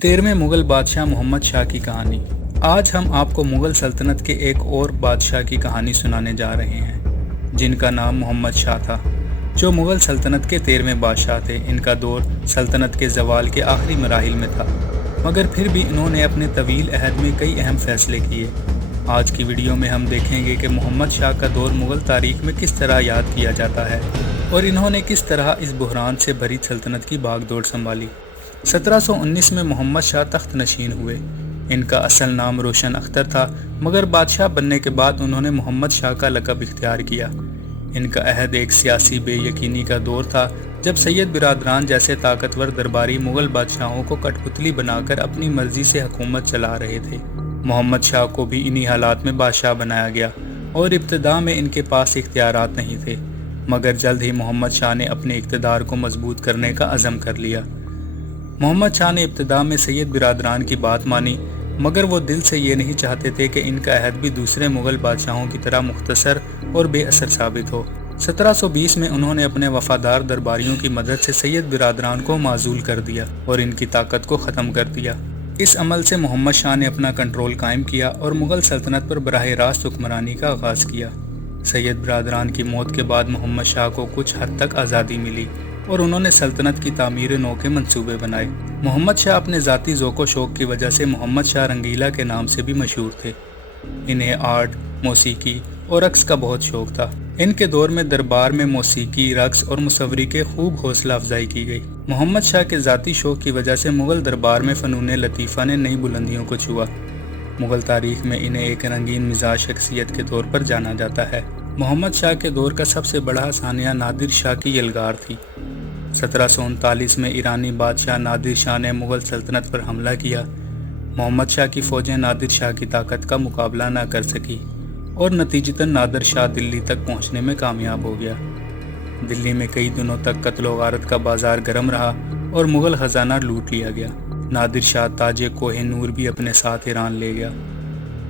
13वें मुग़ल बादशाह मोहम्मद शाह की कहानी। आज हम आपको मुग़ल सल्तनत के एक और बादशाह की कहानी सुनाने जा रहे हैं जिनका नाम मोहम्मद शाह था, जो मुग़ल सल्तनत के 13वें बादशाह थे। इनका दौर सल्तनत के ज़वाल के आखिरी मराहिल में था, मगर फिर भी इन्होंने अपने तवील अहद में कई अहम फैसले किए। आज की वीडियो में हम देखेंगे कि मोहम्मद शाह का दौर मुग़ल तारीख़ में किस तरह याद किया जाता है और इन्होंने किस तरह इस बुहरान से भरी सल्तनत की बागडोर संभाली। 1719 में मोहम्मद शाह तख्त नशीन हुए। इनका असल नाम रोशन अख्तर था, मगर बादशाह बनने के बाद उन्होंने मोहम्मद शाह का लक़ब इख्तियार किया। इनका अहद एक सियासी बेयकीनी का दौर था, जब सैयद बिरादरान जैसे ताकतवर दरबारी मुग़ल बादशाहों को कठपुतली बनाकर अपनी मर्जी से हुकूमत चला रहे थे। मोहम्मद शाह को भी इन्हीं हालात में बादशाह बनाया गया और इब्तिदा में इनके पास इख्तियारात नहीं थे, मगर जल्द ही मोहम्मद शाह ने अपने इक़्तिदार को मजबूत करने का अज़म कर लिया। मोहम्मद शाह ने इब्तिदा में सैयद बिरादरान की बात मानी, मगर वो दिल से ये नहीं चाहते थे कि इनका अहद भी दूसरे मुग़ल बादशाहों की तरह मुख्तसर और बेअसर साबित हो। 1720 में उन्होंने अपने वफादार दरबारियों की मदद से सैयद बिरादरान को माजूल कर दिया और इनकी ताकत को ख़त्म कर दिया। इस अमल से मोहम्मद शाह ने अपना कंट्रोल कायम किया और मुग़ल सल्तनत पर बराह रास्त हुक्मरानी का आगाज़ किया। सैयद बिरादरान की मौत के बाद मोहम्मद शाह को कुछ हद तक आज़ादी मिली और उन्होंने सल्तनत की तामीर नौ के मंसूबे बनाए। मोहम्मद शाह अपने ज़ाती ज़ौक़ शौक़ की वजह से मोहम्मद शाह रंगीला के नाम से भी मशहूर थे। इन्हें आर्ट, मौसीकी और रक़्स का बहुत शौक़ था। इनके दौर में दरबार में मौसीकी, रक़्स और मुसव्वरी के खूब हौसला अफजाई की गई। मोहम्मद शाह के ज़ाती शौक़ की वजह से मुग़ल दरबार में फ़नून लतीफ़ा ने नई बुलंदियों को छुआ। मुग़ल तारीख़ में इन्हें एक रंगीन मिजाज शख्सियत के तौर पर जाना जाता है। मोहम्मद शाह के दौर का सबसे बड़ा सानिया नादिर शाह की यलगार थी। 1739 में ईरानी बादशाह नादिर शाह ने मुग़ल सल्तनत पर हमला किया। मोहम्मद शाह की फ़ौजें नादिर शाह की ताकत का मुकाबला न कर सकी और नतीजतन नादिर शाह दिल्ली तक पहुंचने में कामयाब हो गया। दिल्ली में कई दिनों तक कत्ल व गारत का बाजार गर्म रहा और मुग़ल ख़जाना लूट लिया गया। नादिर शाह ताजे कोह-ए-नूर भी अपने साथ ईरान ले गया।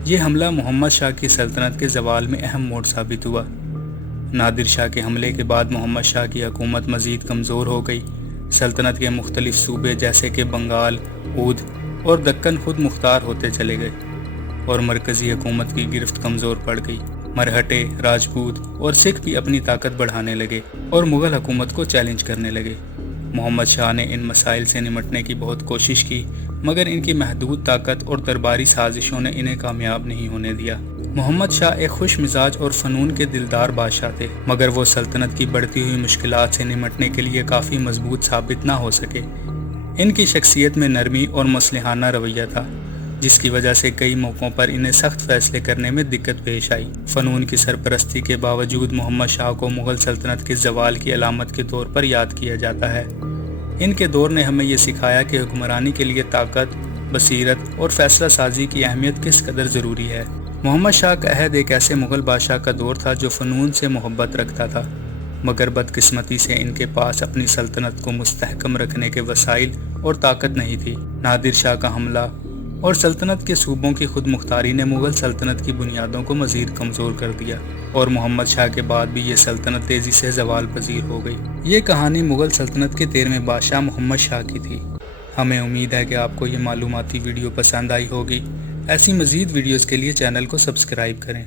ये हमला मोहम्मद शाह की सल्तनत के ज़वाल में अहम मोड़ साबित हुआ। नादिर शाह के हमले के बाद मोहम्मद शाह की हुकूमत मज़ीद कमज़ोर हो गई। सल्तनत के मुख्तलिफ सूबे जैसे कि बंगाल, ऊद और दक्कन खुद मुख्तार होते चले गए और मरकज़ी हुकूमत की गिरफ्त कमज़ोर पड़ गई। मरहटे, राजपूत और सिख भी अपनी ताकत बढ़ाने लगे और मुग़ल हुकूमत को चैलेंज करने लगे। मोहम्मद शाह ने इन मसाइल से निमटने की बहुत कोशिश की, मगर इनकी महदूद ताकत और दरबारी साजिशों ने इन्हें कामयाब नहीं होने दिया। मोहम्मद शाह एक खुश मिजाज और फ़नून के दिलदार बादशाह थे, मगर वो सल्तनत की बढ़ती हुई मुश्किलात से निमटने के लिए काफ़ी मजबूत साबित ना हो सके। इनकी शख्सियत में नरमी और मसलहाना रवैया था, जिसकी वजह से कई मौक़ों पर इन्हें सख्त फैसले करने में दिक्कत पेश आई। फ़नून की सरपरस्ती के बावजूद मोहम्मद शाह को मुग़ल सल्तनत के ज़वाल की अलामत के तौर पर याद किया जाता है। इनके दौर ने हमें ये सिखाया कि हुक्मरानी के लिए ताकत, बसीरत और फ़ैसला साजी की अहमियत किस कदर ज़रूरी है। मोहम्मद शाह का अहद एक ऐसे मुग़ल बादशाह का दौर था जो फ़नून से मोहब्बत रखता था, मगर बदकिस्मती से इनके पास अपनी सल्तनत को मुस्तहकम रखने के वसाइल और ताकत नहीं थी। नादिर शाह का हमला और सल्तनत के सूबों की खुद मुख्तारी ने मुग़ल सल्तनत की बुनियादों को मज़ीद कमज़ोर कर दिया और मोहम्मद शाह के बाद भी ये सल्तनत तेज़ी से ज़वाल पजीर हो गई। ये कहानी मुग़ल सल्तनत के 13वें बादशाह मोहम्मद शाह की थी। हमें उम्मीद है कि आपको ये मालूमाती वीडियो पसंद आई होगी। ऐसी मज़ीद वीडियोज़ के लिए चैनल को सब्सक्राइब करें।